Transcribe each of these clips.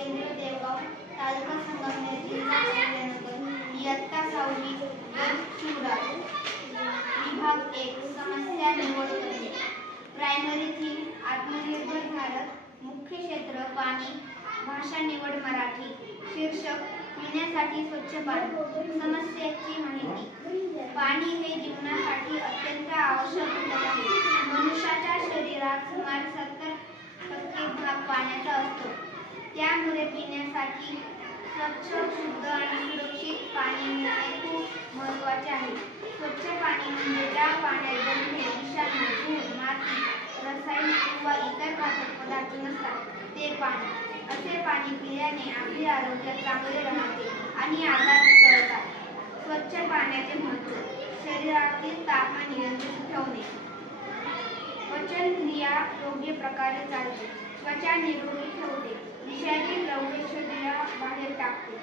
केंद्र देवगाव, तालुका संगमनेर, जिल्हा अहमदनगर, इयत्ता 6वी, गट शिवराज. विभाग 1 समस्या निवड करणे. प्रायमरी थीम आत्मनिर्भर भारत. मुख्य क्षेत्र पाणी. भाषा निवड मराठी. शीर्षक पिण्यासाठी स्वच्छ पाणी. समस्येची माहिती. पाणी हे जीवनासाठी अत्यंत आवश्यक घटक आहे. मनुष्याच्या शरीरात सुमारे 70% भाग पाण्याचा असतो. त्यामुळे पिण्यासाठी स्वच्छ, शुद्ध आणि सुरक्षित पाणी मिळणे खूप महत्त्वाचे आहे. स्वच्छ पाणी म्हणजे ज्या पाण्यात जंतू, विषाणू, धूळ, माती, रसायने किंवा इतर घातक पदार्थ नसतात ते पाणी. असे पाणी पिल्याने आपले आरोग्य चांगले राहते आणि आजार टळतात. स्वच्छ पाण्याचे महत्त्व. शरीरातील तापमान नियंत्रित ठेवणे. पचनक्रिया योग्य प्रकारे चालते. त्वचा निरोगी ठेवते. विषारी द्रव्ये शरीराबाहेर टाकते.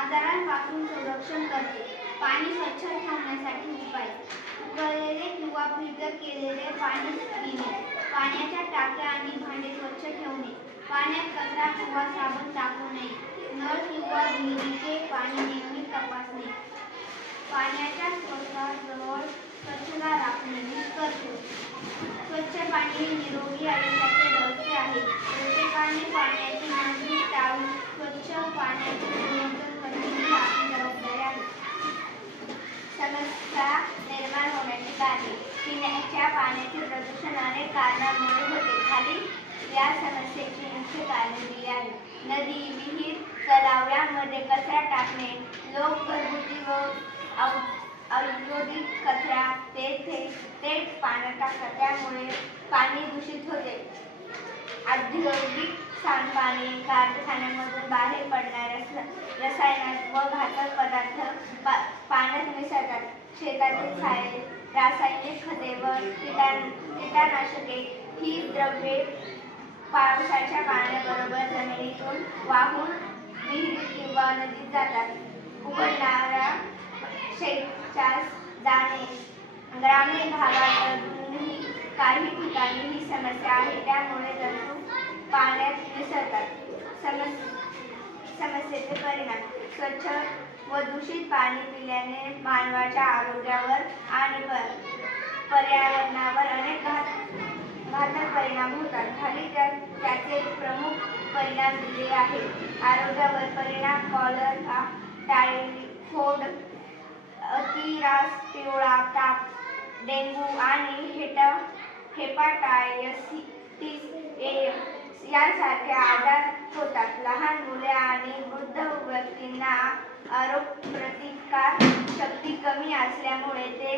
आजारांपासून संरक्षण करते. पाणी स्वच्छ ठेवण्यासाठी उपाय. उकळलेले किंवा फिल्टर केलेले पाणी पिणे. पाण्याच्या टाक्या आणि भांडे स्वच्छ ठेवणे. पाण्यात कचरा किंवा साबण टाकू नये. नळ किंवा विहिरीचे पाणी नियमित तपासणे. पाण्याच्या स्रोताजवळ स्वच्छता राखणे. निष्कर्ष. स्वच्छ पाणी हे निरोगी आयुष्याचे रहस्य आहे. प्रत्येकाने पाण्याची नासधूस टाळून स्वच्छ पाण्याचे संवर्धन करणे ही आपली जबाबदारी आहे. समस्या निर्माण होण्याची कारणे. पिण्याच्या पाण्याचे प्रदूषण अनेक कारणांमुळे होते. खाली या समस्येची मुख्य कारणे दिली आहेत. नदी, विहीर, तलाव यामध्ये कचरा टाकणे. लोक घरगुती व औद्योगिक कचरा तेथे थेट पाण्यात टाकतात. त्यामुळे पाणी दूषित होते. औद्योगिक सांडपाणी. कारखान्यांमधून बाहेर पडणाऱ्या रसायने व घातक पदार्थ पाण्यात मिसळतात. शेतातील सारे रासायनिक खते व कीटकनाशके ही द्रव्ये पावसाच्या पाण्याबरोबर जमिनीतून वाहून विहिरीत किंवा नदीत जातात. उघडणारा शेतचास जाणे. ग्रामीण भागात अजूनही काही ठिकाणी ही समस्या आहे. त्यामुळे जंतू पाण्यात मिसळतात. समस्येचे परिणाम. स्वच्छ व दूषित पाणी पिल्याने मानवाच्या आरोग्यावर आणि पर्यावरणावर अनेक घातक परिणाम होतात. खाली त्याचे प्रमुख परिणाम दिले आहेत. आरोग्यावर परिणाम. कॉलरा, टायफॉइड, अतिरास पिवळा ताप, डेंग्यू आणि हेपाटायटिस ए यांसारखे आजार होतात. लहान मुले आणि वृद्ध व्यक्तींना रोगप्रतिकार शक्ती कमी असल्यामुळे ते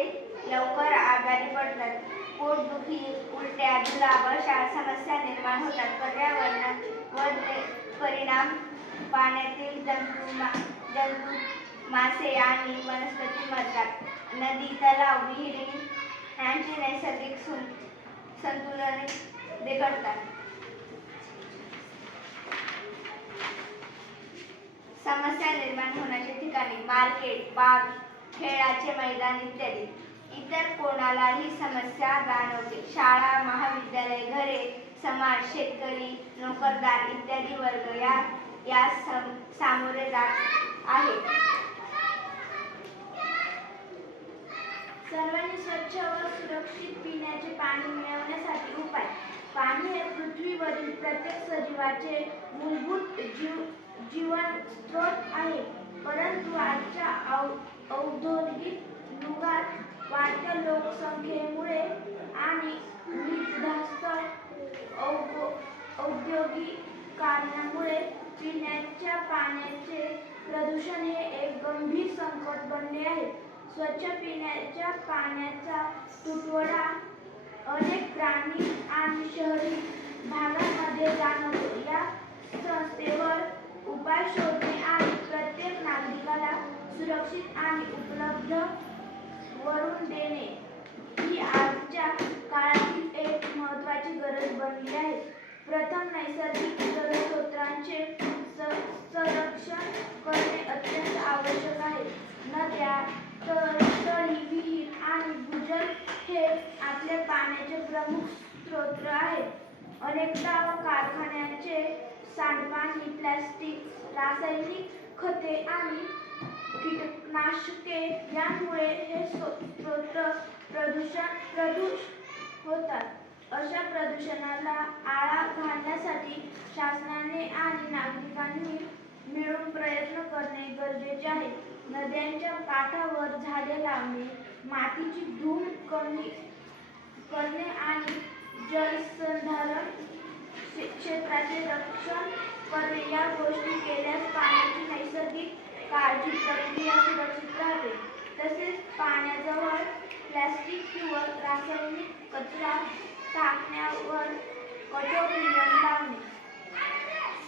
लवकर आजारी पडतात. पोटदुखी, उलट्या, जुलाब अशा समस्या निर्माण होतात. पर्यावरणावर परिणाम. पाण्यातील जंतू, मासे आणि वनस्पती मरतात. नदी, तलाव, विहिरी यांचे नैसर्गिक संतुलन बिघडतात. समस्या निर्माण होण्याची ठिकाणे. मार्केट, बाग, खेळाचे मैदान इत्यादी. इतर कोणालाही समस्या जाणवते. शाळा, महाविद्यालय, घरे, समाज, शेतकरी, नोकरदार इत्यादी वर्ग यास सामोरे जात आहेत. सर्वांनी स्वच्छ व सुरक्षित पिण्याचे पाणी मिळवण्यासाठी उपाय. पाणी हे पृथ्वीवरील प्रत्येक सजीवाचे मूलभूत जीवन स्रोत आहे. परंतु आजच्या औद्योगिक युगात वाढत्या लोकसंख्येमुळे आणि विध्वस्त औद्योगिक कारणांमुळे पिण्याच्या पाण्याचे प्रदूषण हे एक गंभीर संकट बनले आहे. स्वच्छ पिण्याच्या पाण्याचा तुटवडा अनेक ग्रामीण आणि शहरी भागांमध्ये जाणवतो. या समस्येवर उपाय शोधणे आणि प्रत्येक नागरिकाला सुरक्षित आणि उपलब्ध करून देणे ही आजच्या काळातील एक महत्त्वाची गरज बनली आहे. प्रथम, नैसर्गिक जलस्रोतांचे संरक्षण करणे अत्यंत आवश्यक आहे. नद्या, तळी, विहीर आणि भूजल हे आपल्या पाण्याचे प्रमुख स्रोत आहेत. अनेकदा कारखान्याचे सांडपाणी, प्लास्टिक, रासायनिक खते आणि कीटकनाशके यामुळे हे स्रोत प्रदूषित होतात. अशा प्रदूषणाला आळा घालण्यासाठी शासनाने आणि नागरिकांनी मिळून प्रयत्न करणे गरजेचे आहे. नद्यांच्या काठावर झाडे लावणे, मातीची धूप कमी करणे आणि जलसंधारण क्षेत्राचे रक्षण करणे या गोष्टी केल्यास पाण्याची नैसर्गिक काढी प्रक्रिया सुरक्षित राहते. तसेच पाण्याजवळ प्लास्टिक किंवा रासायनिक कचरा टाकण्यावर कठोर नियम लावणे.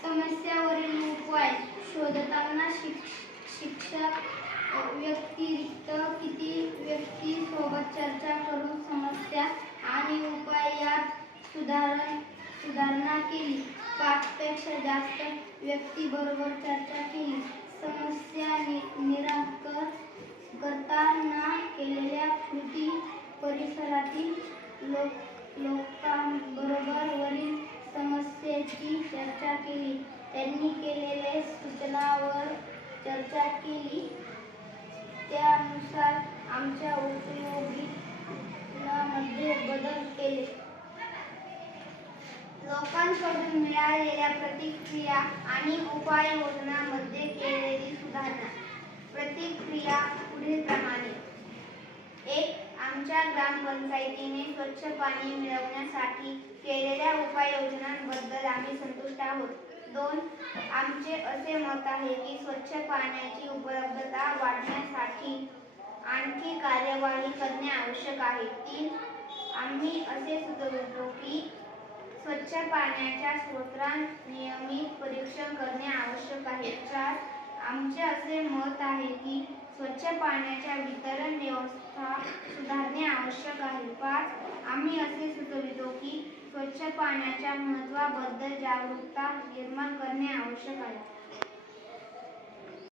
समस्यावरील उपाय शोधताना शिक्षक व्यतिरिक्त किती व्यक्ती सोबत चर्चा करून समस्या आणि उपाय यात सुधारणा केली. 5 पेक्षा जास्त व्यक्तींबरोबर चर्चा केली. समस्या निराकरण करताना केलेल्या कृती, परिसरातील लोकांबरोबर वरील समस्येची चर्चा केली. त्यांनी केलेल्या सूचनांवर चर्चा केली. त्यानुसार आमच्या उपाययोजनांमध्ये बदल केले. लोकांकडून मिळालेल्या प्रतिक्रिया आणि उपाययोजनांमध्ये केलेली सुधारणा. प्रतिक्रिया पुढीलप्रमाणे. 1. आमच्या ग्रामपंचायतीने स्वच्छ पाणी मिळवण्यासाठी केलेल्या उपाययोजनांबद्दल आम्ही संतुष्ट आहोत. 2. आमचे असे मत आहे की स्वच्छ पाण्याची उपलब्धता वाढवण्यासाठी आणखी कार्यवाही करणे आवश्यक आहे. 3. आम्ही असे सुचवितो की स्वच्छ पाण्याच्या स्रोतांचे नियमित परीक्षण करणे आवश्यक आहे. 4. आमचे असे मत आहे की स्वच्छ पाण्याच्या वितरण व्यवस्था सुधारणे आवश्यक आहे. 5. आम्ही असे सुचवितो की स्वच्छ पाण्याच्या महत्त्वाबद्दल जागरूकता निर्माण करणे आवश्यक आहे.